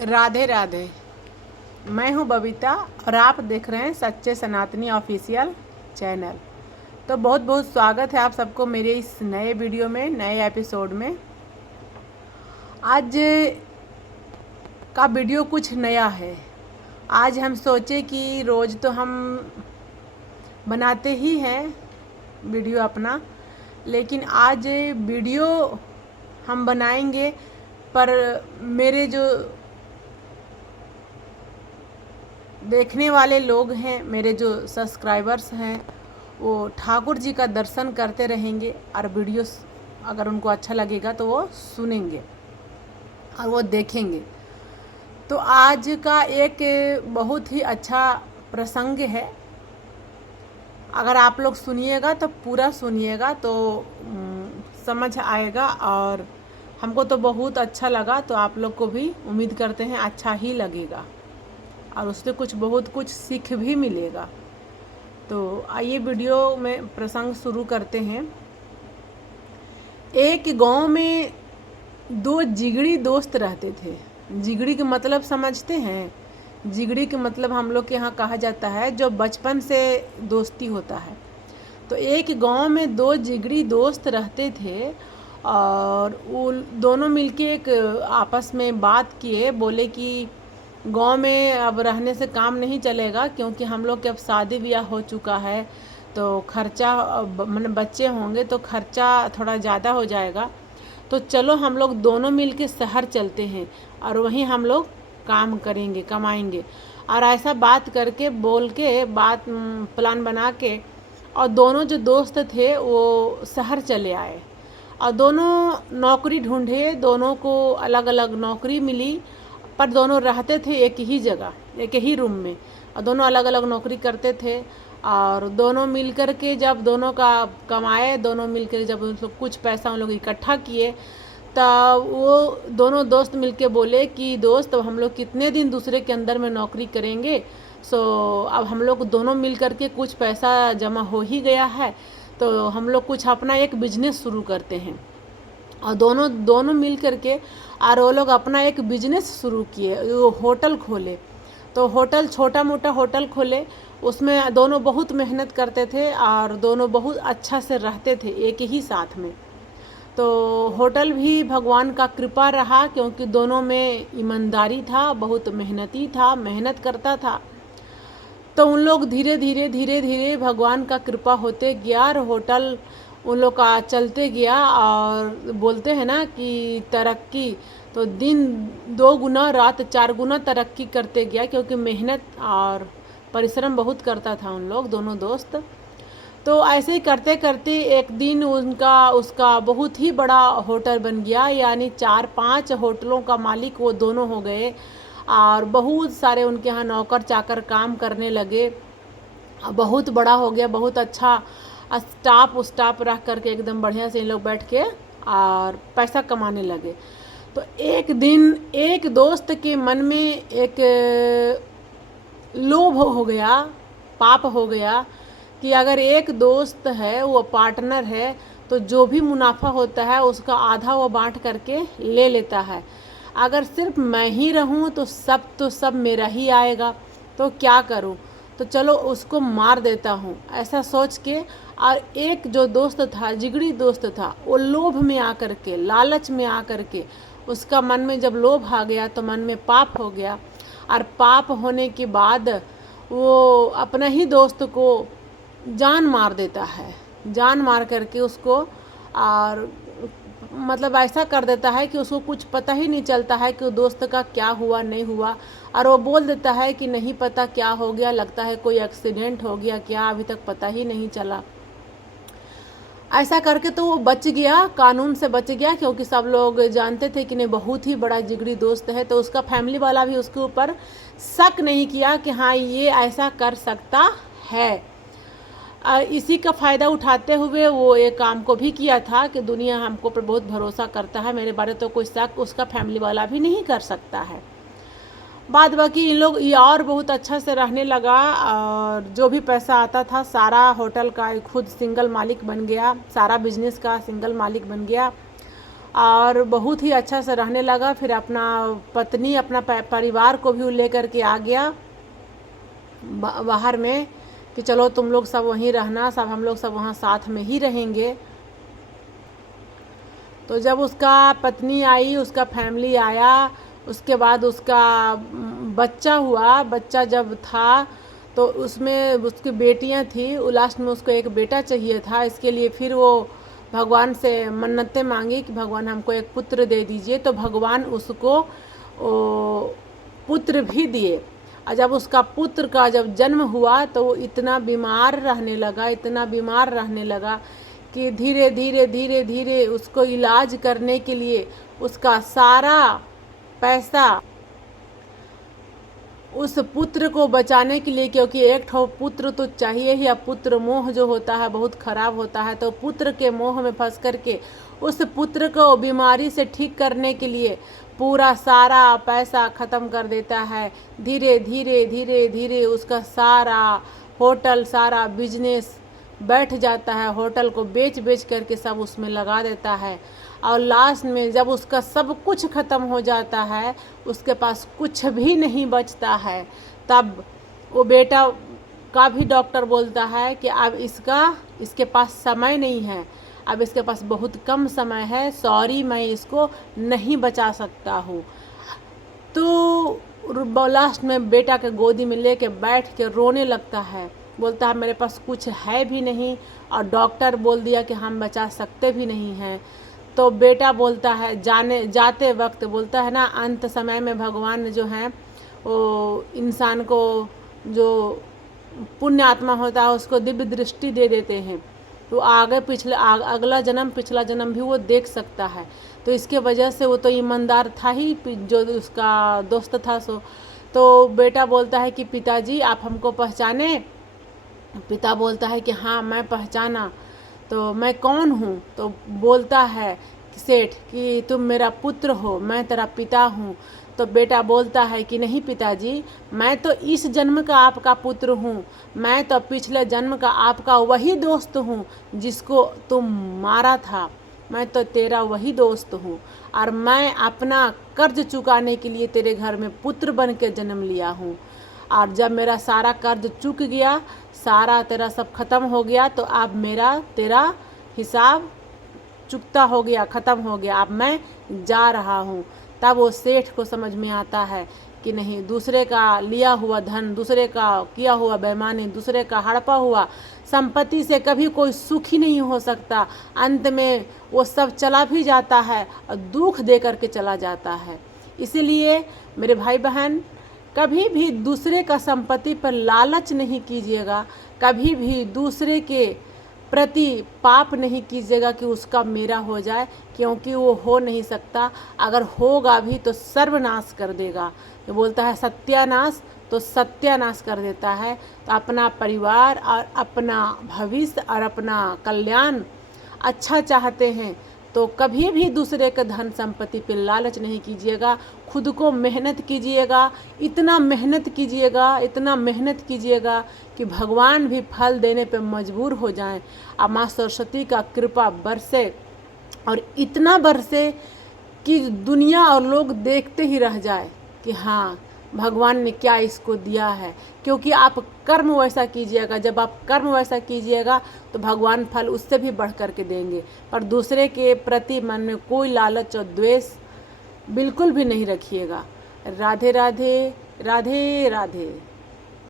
राधे राधे। मैं हूं बबीता और आप देख रहे हैं सच्चे सनातनी ऑफिशियल चैनल। तो बहुत बहुत स्वागत है आप सबको मेरे इस नए वीडियो में, नए एपिसोड में। आज का वीडियो कुछ नया है। आज हम सोचे कि रोज़ तो हम बनाते ही हैं वीडियो अपना, लेकिन आज वीडियो हम बनाएंगे पर मेरे जो देखने वाले लोग हैं, मेरे जो सब्सक्राइबर्स हैं, वो ठाकुर जी का दर्शन करते रहेंगे और वीडियो अगर उनको अच्छा लगेगा तो वो सुनेंगे और वो देखेंगे। तो आज का एक बहुत ही अच्छा प्रसंग है। अगर आप लोग सुनिएगा तो पूरा सुनिएगा तो समझ आएगा और हमको तो बहुत अच्छा लगा, तो आप लोग को भी उम्मीद करते हैं अच्छा ही लगेगा और उससे बहुत कुछ सीख भी मिलेगा। तो आइए वीडियो में प्रसंग शुरू करते हैं। एक गांव में दो जिगरी दोस्त रहते थे। जिगरी के मतलब समझते हैं? जिगरी के मतलब हम लोग के यहाँ कहा जाता है जो बचपन से दोस्ती होता है। तो एक गांव में दो जिगरी दोस्त रहते थे और वो दोनों मिलके एक आपस में बात किए, बोले कि गांव में अब रहने से काम नहीं चलेगा, क्योंकि हम लोग के अब शादी ब्याह हो चुका है, तो खर्चा मतलब बच्चे होंगे तो खर्चा थोड़ा ज़्यादा हो जाएगा। तो चलो हम लोग दोनों मिलके शहर चलते हैं और वहीं हम लोग काम करेंगे, कमाएंगे। और ऐसा बात करके बोल के बात प्लान बना के और दोनों जो दोस्त थे वो शहर चले आए और दोनों नौकरी ढूंढे। दोनों को अलग अलग नौकरी मिली पर दोनों रहते थे एक ही जगह, एक ही रूम में, और दोनों अलग अलग नौकरी करते थे। और दोनों मिलकर के जब दोनों का कमाए, दोनों मिलकर जब उन लोग कुछ पैसा उन लोग इकट्ठा किए, तब वो दोनों दोस्त मिलके बोले कि दोस्त अब हम लोग कितने दिन दूसरे के अंदर में नौकरी करेंगे। सो अब हम लोग दोनों मिल करके कुछ पैसा जमा हो ही गया है, तो हम लोग कुछ अपना एक बिजनेस शुरू करते हैं। और दोनों दोनों मिल करके और वो लोग अपना एक बिजनेस शुरू किए, वो होटल खोले। तो होटल, छोटा मोटा होटल खोले, उसमें दोनों बहुत मेहनत करते थे और दोनों बहुत अच्छा से रहते थे एक ही साथ में। तो होटल भी भगवान का कृपा रहा, क्योंकि दोनों में ईमानदारी था, बहुत मेहनती था, मेहनत करता था। तो उन लोग धीरे धीरे धीरे धीरे भगवान का कृपा होते गया और होटल उन लोग का चलते गया। और बोलते हैं ना कि तरक्की तो दिन 2 गुना रात 4 गुना तरक्की करते गया, क्योंकि मेहनत और परिश्रम बहुत करता था उन लोग दोनों दोस्त। तो ऐसे ही करते करते एक दिन उनका उसका बहुत ही बड़ा होटल बन गया, यानी 4-5 होटलों का मालिक वो दोनों हो गए और बहुत सारे उनके यहाँ नौकर चाकर काम करने लगे। बहुत बड़ा हो गया, बहुत अच्छा स्टाफ रख करके एकदम बढ़िया से इन लोग बैठ के और पैसा कमाने लगे। तो एक दिन एक दोस्त के मन में एक लोभ हो गया, पाप हो गया कि अगर एक दोस्त है, वो पार्टनर है, तो जो भी मुनाफा होता है उसका आधा वो बांट करके ले लेता है। अगर सिर्फ मैं ही रहूं तो सब मेरा ही आएगा, तो क्या करूं, तो चलो उसको मार देता हूं, ऐसा सोच के। और एक जो दोस्त था, जिगरी दोस्त था, वो लोभ में आकर के, लालच में आकर के, उसका मन में जब लोभ आ गया तो मन में पाप हो गया। और पाप होने के बाद वो अपना ही दोस्त को जान मार देता है, जान मार करके उसको, और मतलब ऐसा कर देता है कि उसको कुछ पता ही नहीं चलता है कि वो दोस्त का क्या हुआ नहीं हुआ। और वो बोल देता है कि नहीं पता क्या हो गया, लगता है कोई एक्सीडेंट हो गया क्या, अभी तक पता ही नहीं चला। ऐसा करके तो वो बच गया, कानून से बच गया, क्योंकि सब लोग जानते थे कि नहीं बहुत ही बड़ा जिगरी दोस्त है। तो उसका फैमिली वाला भी उसके ऊपर शक नहीं किया कि हाँ ये ऐसा कर सकता है। इसी का फ़ायदा उठाते हुए वो एक काम को भी किया था कि दुनिया हमको पर बहुत भरोसा करता है, मेरे बारे तो कोई शक उसका फैमिली वाला भी नहीं कर सकता है। बाद बाकी इन लोग ये और बहुत अच्छा से रहने लगा और जो भी पैसा आता था सारा होटल का खुद सिंगल मालिक बन गया, सारा बिजनेस का सिंगल मालिक बन गया। और बहुत ही अच्छा से रहने लगा। फिर अपना पत्नी अपना परिवार को भी लेकर के आ गया बाहर में कि चलो तुम लोग सब वहीं रहना, सब हम लोग सब वहाँ साथ में ही रहेंगे। तो जब उसका पत्नी आई, उसका फैमिली आया, उसके बाद उसका बच्चा हुआ। बच्चा जब था तो उसमें उसकी बेटियां थी, लास्ट में उसको एक बेटा चाहिए था। इसके लिए फिर वो भगवान से मन्नतें मांगी कि भगवान हमको एक पुत्र दे दीजिए। तो भगवान उसको पुत्र भी दिए। और जब उसका पुत्र का जब जन्म हुआ तो वो इतना बीमार रहने लगा, इतना बीमार रहने लगा कि धीरे धीरे धीरे धीरे उसको इलाज करने के लिए उसका सारा पैसा उस पुत्र को बचाने के लिए, क्योंकि एक ठो पुत्र तो चाहिए ही। अब पुत्र मोह जो होता है बहुत खराब होता है, तो पुत्र के मोह में फंस करके उस पुत्र को बीमारी से ठीक करने के लिए पूरा सारा पैसा ख़त्म कर देता है। धीरे धीरे धीरे धीरे उसका सारा होटल, सारा बिजनेस बैठ जाता है। होटल को बेच बेच करके सब उसमें लगा देता है। और लास्ट में जब उसका सब कुछ ख़त्म हो जाता है, उसके पास कुछ भी नहीं बचता है, तब वो बेटा का भी डॉक्टर बोलता है कि अब इसके पास समय नहीं है, अब इसके पास बहुत कम समय है, सॉरी मैं इसको नहीं बचा सकता हूँ। तो लास्ट में बेटा के गोदी में लेके बैठ के रोने लगता है, बोलता है मेरे पास कुछ है भी नहीं और डॉक्टर बोल दिया कि हम बचा सकते भी नहीं हैं। तो बेटा बोलता है जाते वक्त बोलता है ना, अंत समय में भगवान जो हैं वो इंसान को जो पुण्य आत्मा होता है उसको दिव्य दृष्टि दे देते हैं, तो आगे अगला जन्म पिछला जन्म भी वो देख सकता है। तो इसके वजह से वो तो ईमानदार था ही जो उसका दोस्त था। तो बेटा बोलता है कि पिताजी आप हमको पहचाने। पिता बोलता है कि हाँ मैं पहचाना, तो मैं कौन हूँ? तो बोलता है सेठ कि तुम मेरा पुत्र हो, मैं तेरा पिता हूँ। तो बेटा बोलता है कि नहीं पिताजी, मैं तो इस जन्म का आपका पुत्र हूँ, मैं तो पिछले जन्म का आपका वही दोस्त हूँ जिसको तुम मारा था, मैं तो तेरा वही दोस्त हूँ और मैं अपना कर्ज चुकाने के लिए तेरे घर में पुत्र बन के जन्म लिया हूँ। और जब मेरा सारा कर्ज चुक गया, सारा तेरा सब ख़त्म हो गया, तो अब मेरा तेरा हिसाब चुकता हो गया, ख़त्म हो गया, अब मैं जा रहा हूँ। तब वो सेठ को समझ में आता है कि नहीं, दूसरे का लिया हुआ धन, दूसरे का किया हुआ बेईमानी, दूसरे का हड़पा हुआ संपत्ति से कभी कोई सुखी नहीं हो सकता। अंत में वो सब चला भी जाता है और दुख दे करके चला जाता है। इसीलिए मेरे भाई बहन, कभी भी दूसरे का संपत्ति पर लालच नहीं कीजिएगा, कभी भी दूसरे के प्रति पाप नहीं कीजिएगा कि उसका मेरा हो जाए, क्योंकि वो हो नहीं सकता। अगर होगा भी तो सर्वनाश कर देगा। ये बोलता है सत्यानाश, तो सत्यानाश कर देता है। तो अपना परिवार और अपना भविष्य और अपना कल्याण अच्छा चाहते हैं तो कभी भी दूसरे के धन संपत्ति पे लालच नहीं कीजिएगा। खुद को मेहनत कीजिएगा, इतना मेहनत कीजिएगा, इतना मेहनत कीजिएगा कि भगवान भी फल देने पे मजबूर हो जाएं और माँ सरस्वती का कृपा बरसे, और इतना बरसे कि दुनिया और लोग देखते ही रह जाए कि हाँ भगवान ने क्या इसको दिया है। क्योंकि आप कर्म वैसा कीजिएगा, जब आप कर्म वैसा कीजिएगा तो भगवान फल उससे भी बढ़ कर के देंगे। पर दूसरे के प्रति मन में कोई लालच और द्वेष बिल्कुल भी नहीं रखिएगा। राधे राधे, राधे राधे।